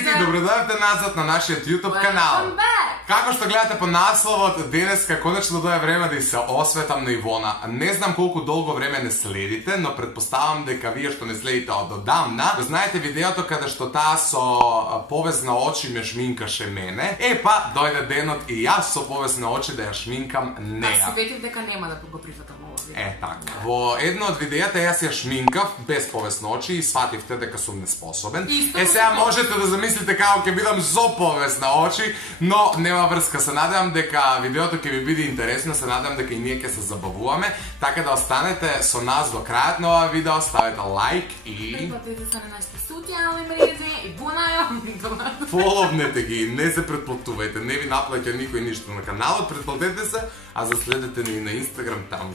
сите, добродојавте назад на нашиот YouTube канал. Како што гледате по насловот, денеска конечно дое време да се осветам на Ивона. Не знам колку долго време не следите, но предпоставам дека вие што не следите од одамна, го знаете видеото каде што таа со повезна очи ме шминкаше мене. Па, дојде денот и јас со повезна очи да ја шминкам неа. Аз си ветив дека нема да го прифатам ово видео. Така. Во едно од видеата јас ја шминкав без повезна очи и свативте дека сум неспособен. Сега можете да замислите како ќе бидам со повезна очи, но нема врска. Се надевам дека видеото ќе ви биде интересно, се надевам дека и ние ќе се забавуваме, така да останете со нас до крајот на ова видео, ставете лайк и Припатете се на нашите социјални мрежи и бунајо. фоловнете ги, не се претплатувајте, не ви наплаќа никој ништо на каналот, претплатете се, а заследете ни на Инстаграм, таму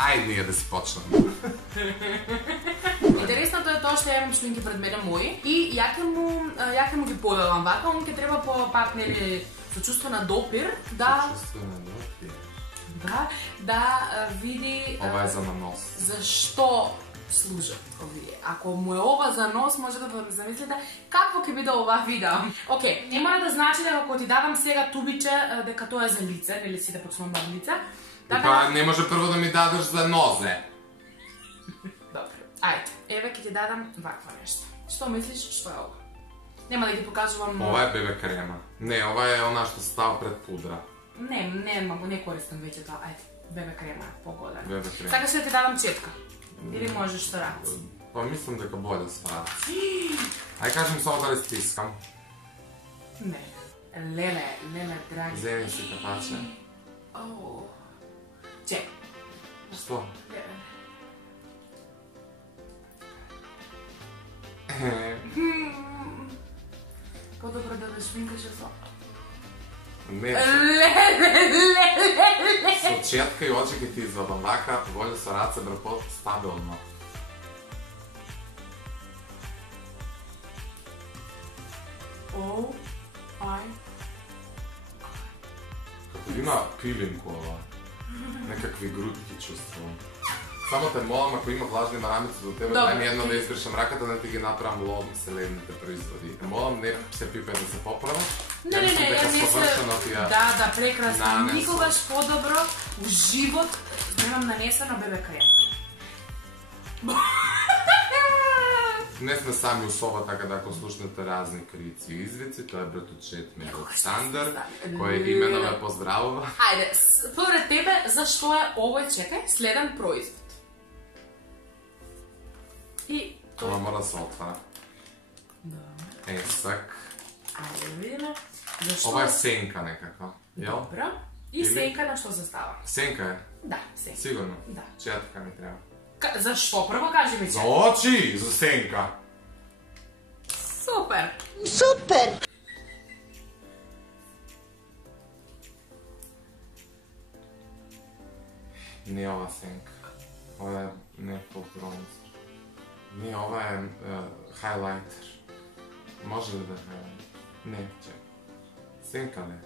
Ајде ние да си почнеме. Интересното е тоа што ја имам шминки пред мене мои и ја ќе му ги поделам вака, он ќе треба по пак нели со чувство на допир да види Ова е за на нос. зашто служат овие. Ако му е ова за нос, може да замислите какво ќе биде ова видео. Океј, не мора да значи дека ако ти дадам сега тубиче дека тоа е за лице, нели си да почнувам од лице. Па не може прво да ми дадеш за нозе. Добре, ајде, еве ќе ти дадам ваква нешто. Што мислиш, што е ова? Нема да ги покажувам... Ова е бебе крема. Не, ова е она што става пред пудра. Не користам веќе тоа, ајде, бебе крема е погоден. Бебе крема. Сакаш да ти дадам четка? Или можеш со раце? Па мислам дека боле с раце. Ај кажем само дали стискам. Не. Леле, драги. Земи си капаче. Чек. Што? Подобро да ме шминкаш со... Не, со четка и очи ќе ти извадам вака, боле со раце брапот стабилно. Како има пилинко ова. Некакви грудки чувствувам. Само те молам, ако има влажни марамици до тебе, дај ми едно да изгрешам раката, не ти ги направам лов селедните производи. Молам, не се пипе да се поправаш. Не, ја не се... Да, прекрасно. Никогаш подобро у живот немам нанесено бебе крем. Не сме сами у соба, така да ако слушнете разни крици и извици, тоа е братучет ми Александар, кој имено ме поздравува. Ајде, според тебе, зашто е овој, чекај, следен производ? И... Ова мора да се отвара. Да. Сак. Ајде, видиме. Зашто... Ова е сенка некаква, јел? Добро. И сенка на што застава? Сенка е? Да, сенка. Сигурно? Да. Четка ми треба. Зашто? Прво кажи ми За очи, за сенка. Супер! Супер! Не ова сенка. Ова е некој бронзер. Не, ова е хайлайтер. Може ли да е хайлайтер? Не, чек. Сенка ли?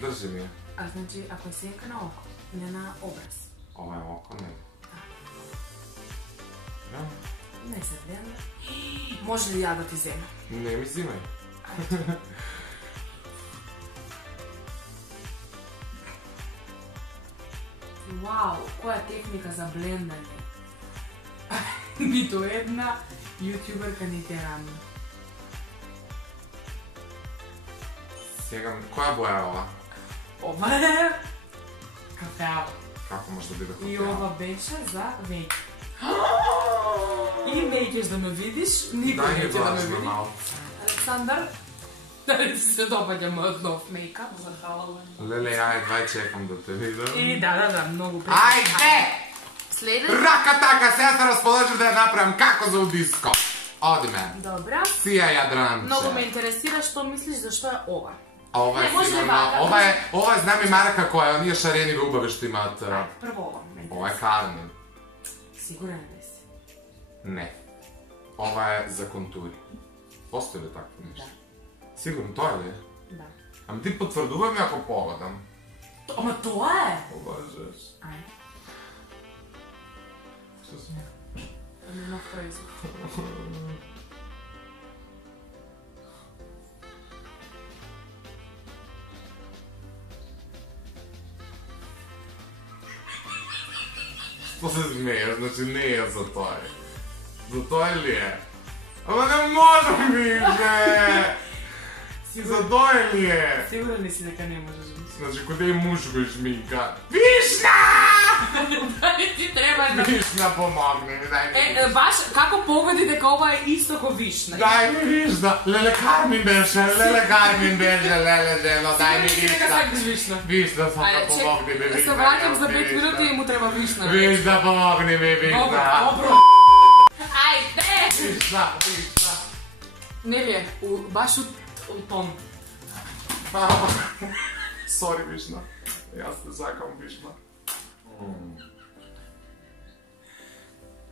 Држи ми ја. А значи, ако е сенка на око, не на образ. Ова е око, не. Не се гледа. Може ли ја да ти земе? Не ми зимај. Вау, која техника за блендање. Нито една јутјуберка не те рани. Сега, која боја е ова? Ова е... кафеава. Како може да биде кафеава? И ова беше за веќе. И веќеш да ме видиш, никој не ќе да ме види. Александар, дали ти се допаѓа мојот нов мейкап за Халауин? Леле, ајде, чекам да те видам. И да, многу прекрасно. Ајде! Следен? Рака така, сега се расположив да ја направам како за удиско. Оди ме. Добра. Сија јадранче. Многу ме интересира што мислиш за што е ова. Ова е сигурно, ова е знам и марка која, оние шарени убави што имаат... Прво ова. Ова е Кармен. Сигурен ли си? Не. Ова е за контури. Постои ли такво нешто? Сигурно, тоа ли е? Да. Ама ти потврдува ми ако погодам. Ама тоа е! Обожеш. Ајде. Што си? ми нов производ. Što se smiješ? Znači nije za to je. Za to je li je? Ама не можем više! За to je li je? Сигурен ли си дека не можеш više? Znači, kod je muško šminka. Višna! Дали ти треба да... Višna, pomogni mi, daj mi višna. Баш, како погоди дека ова е исто ко вишна? Daj mi višna! Lele Carmin beše, lele ženo, daj mi Дека višna. сакаш вишна. Višna, samo pomogni mi, višna. Се враќам за 5 минути и му треба вишна. Višna, pomogni mi, višna. Добро. Ајде! Višna, višna. Нели е, баш у тон. Sorry, višna. Jaz te zakam višna.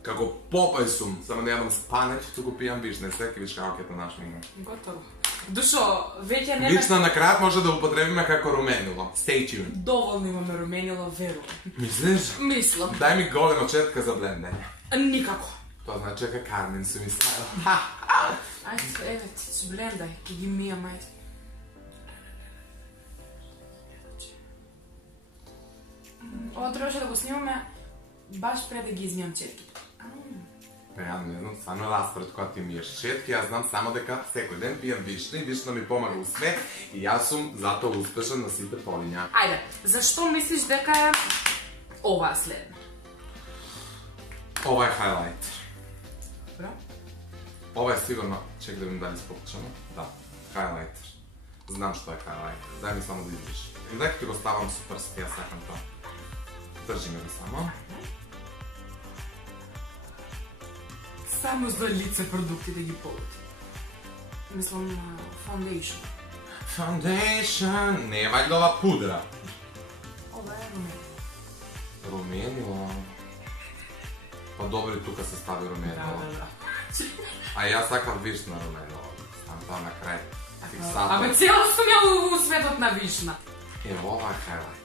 Kako popaj sum, samo ne jedam spaneć, tu го пијам вишна. Всеки виш како ќе те нашминга. Готово. Душо, веќе нема... Вишна на крајот може да употребиме како руменило. Stay tuned. Доволно имаме руменило, верувам. Мислиш? Мислам. Дај ми голема четка за блендење. Никако. Тоа значи дека Кармен се ми ставила. Ајде, еве ти си блендај, ќе ги мијам, ајде. Ова требаше да го снимаме баш пред да ги измијам четките. Ја не знам, само распред кога ти миеш четки, јас знам само дека секој ден пијам вишна и вишна ми помага у све и јас сум затоа успешен на сите полиња. Ајде, зашто мислиш дека е ова следно? Ова е хайлайтер. Добро. Ова е сигурно, чек да видим дали спокчено. Да, хайлайтер. Знам што е хайлайтер. Дај ми само да видиш. И дека ти го ставам супер си, ја сакам тоа. Држи ми го само. Само за лице продукти да ги погоди. Мислам, foundation. Foundation. Не е вајда ова пудра. Ова е руменило. Руменило. Па добри, тука се стави руменило. Да. А јас сакам вишна руменило. Там тоа на крај. Абе, цело сум ја у светот на вишна. Ево, ова е хайлайтер.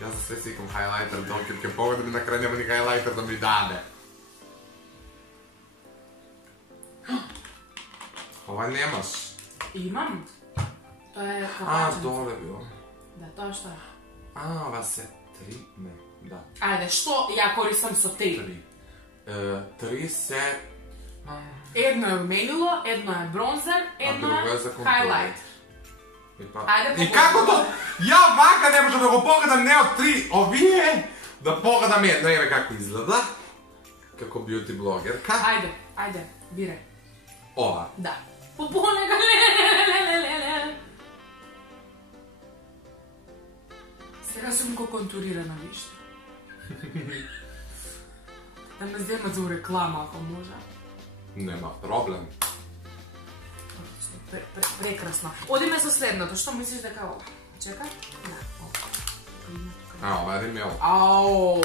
Јас за све си викам хайлайтер, докато ќе погодам и на крај нема ни хайлайтер да ми даде. Ова немаш. Имам. Тоа е А, капачен. доле било. Да, тоа што е. А, ова се 3, не, да. Ајде, што ја користам со 3? 3. 3 се... Едно е руменило, едно е бронзер, едно друго е е за контур. хайлайтер. Ајде, И погоди. како то? Ја вака не може да го погадам не од 3, овие да погадам едно, еве како изгледа. Како бјути блогерка. Ајде, бирај. Ова. Да. Попонека, лелелелелеле. Сега сум го контурирана вишна. Да ме земат за реклама, ако може. Нема проблем. Прекрасно. Одиме со следното. Што мислиш дека е ова? Чека? Да, ова. А, ова е римел. Ау!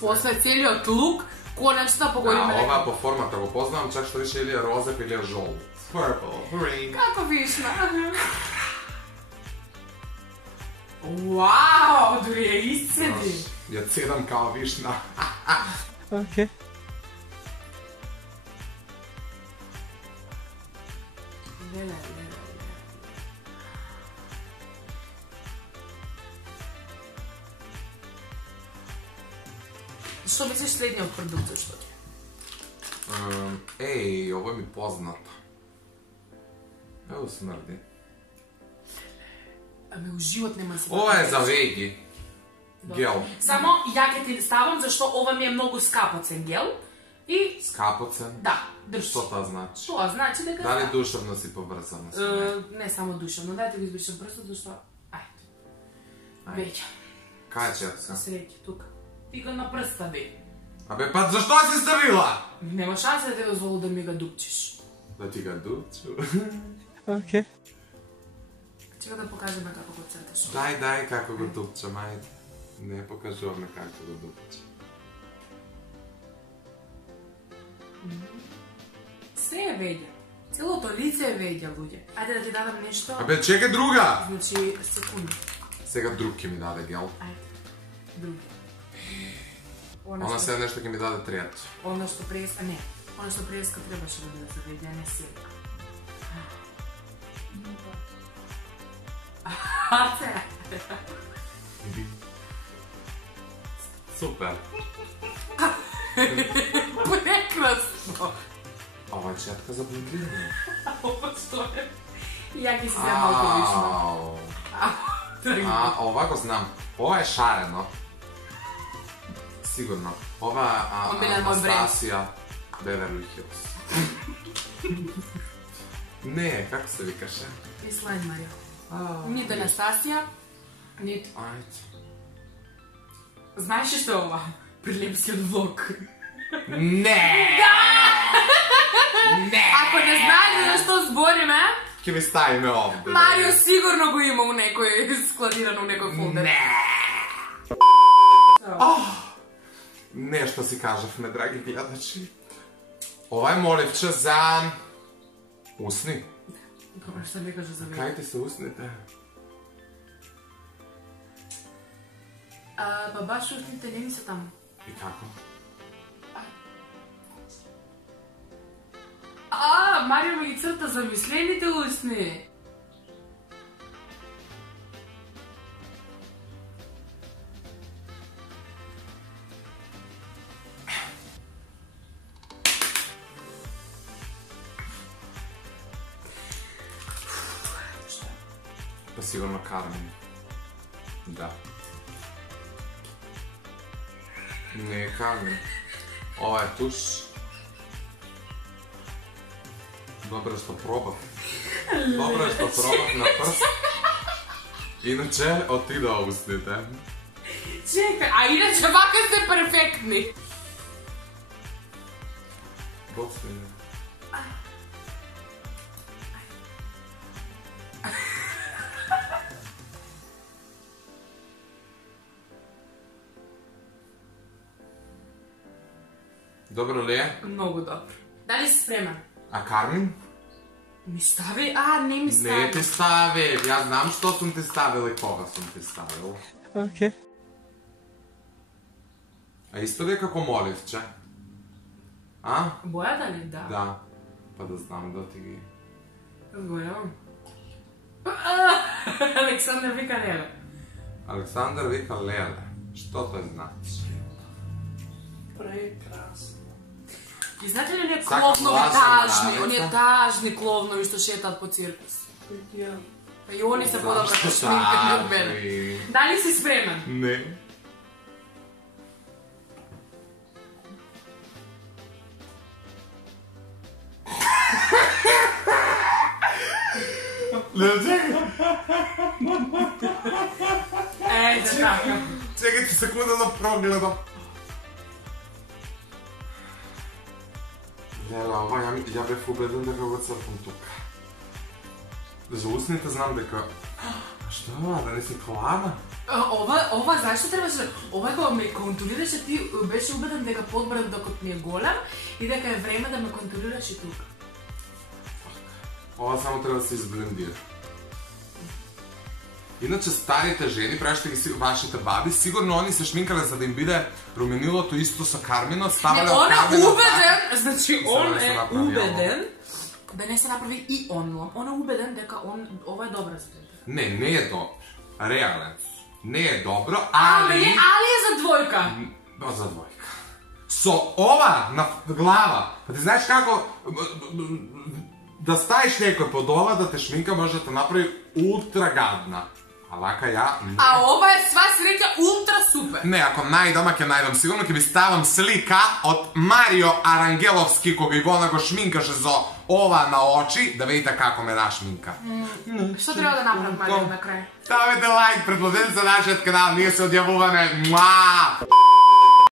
После целиот лук, конечно погодиме А, ова по формата го познавам, чак што више или е розев или е жолт. Purple, green. Како вишна? Вау, дури ја исцеди. Ја цедам као вишна. Okay. Леле. Што мислиш следниот продукт што ќе? Еј, ово ми познато. Ево смрди. Ами у живот нема да се. Ова е за веги. Гел. Само ја ќе ти ставам зашто ова ми е многу скапоцен гел и Скапоцен. да, држи. Што тоа значи? Тоа значи дека Дали душевно си поврзана со мене? не само душевно, дај ти го избришам прстот зашто ајде. Веќе. Кај четка? Среќа тука. Ти го на прста бе. Абе, па зашто си ставила? Нема шанса да те дозволу да ми го дупчиш. Да ти га дупчу. Okay. Чека да покажеме како го црташ. Дај, како го дупчам, ајде. Не покажуваме како го дупчам. Се е веќе. Целото лице е веќе, луѓе. Ајде да ти дадам нешто. Абе, чекај друга! Значи, секунди. Сега друг ќе ми даде гел. Ајде. Други. Ona se nešto ki mi dade trijet. Ono što preska, ne. Ono što preska trebaše da bude zavedene sjeka. Ace! Super. Прекрасно! Ова е четка за блондини. Ова што е? Јаки си се малко вишно. Ова го знам. Ова е шарено. Сигурно. Ова е Анастасија Beverly Hills. Не, како се викаше? Ислайн Марио. Нито Анастасија, нито... Ајде. Знаеш ли што е ова? Прилепскиот влог. Не! Не! Ако не знаете за што збориме, ќе ви ставиме овде. Марио сигурно го има у некој складирано у некој фолдер. Не! Нешто си кажавме, драги гледачи. Ова е моливче за усни. Добро, што ми кажа за мене. Кај ти се усните? Па баш усните не ми се таму. И како? Марио ми ги црта замислените усни. Па сигурно Кармен. Да. Не е Кармен. Ова е туш. Добро што пробав. Добро што пробав на прст. Иначе отида устните. Чекај, а иначе вака сте перфектни. Господи. Добро ли е? Многу добро. Дали си спремен? А Кармен? Ми стави? Не ми стави. Не ти стави. Ја знам што сум ти ставил и кога сум ти ставил. Okay. А исто ли е како моливче? А? Бојата ли? Да. Да. Па да знам да ти ги... Разговарјавам. Александр вика Леле. Александр вика Леле. Што тоа значи? Прекрасно. И знаете ли оние Сакам кловнови лажна тажни, мравица. оние тажни кловнови што шетаат по циркус? Ја. Па и они се подобро Зашто шминкани од мене. такви? Дали си спремен? Не. Не, чекай. Ејде така. Чекайте секунда да прогледам. Леле, ова ја бев убеден дека го цртам тука. За усните знам дека... А што е ова, да не си клана? Ова, знаеш што требаше? Ова кога ме контролираше, ти беше убеден дека подбрат докато ми е голем и дека е време да ме контролираш и тука. Ова само треба да се изблендира. Иначе старите жени, прашате ги вашите баби, сигурно они се шминкале за да им биде руменилото исто со Кармино, ставале Не, од он е Кармино. убеден, значи И он сега да се е направи убеден да не се направи и онлом. Он е убеден дека ова е добра за тебе. Не е добро. Реален. Не е добро, Али али... е за двојка. За двојка. Со ова на глава, па ти знаеш како... Да ставиш некој под ова да те шминка може да те направи ултра гадна. А вака ја... А ова е сва среќа ултра супер. Не, ако најдам, ќе најдам сигурно, ќе ви ставам слика од Марио Арангеловски кога Ивона го шминкаше за ова на очи, да видите како ме нашминка. Што треба да направам Марио на крај? Ставете лайк, предплатете за нашиот канал, ние се одјавуваме. Муа!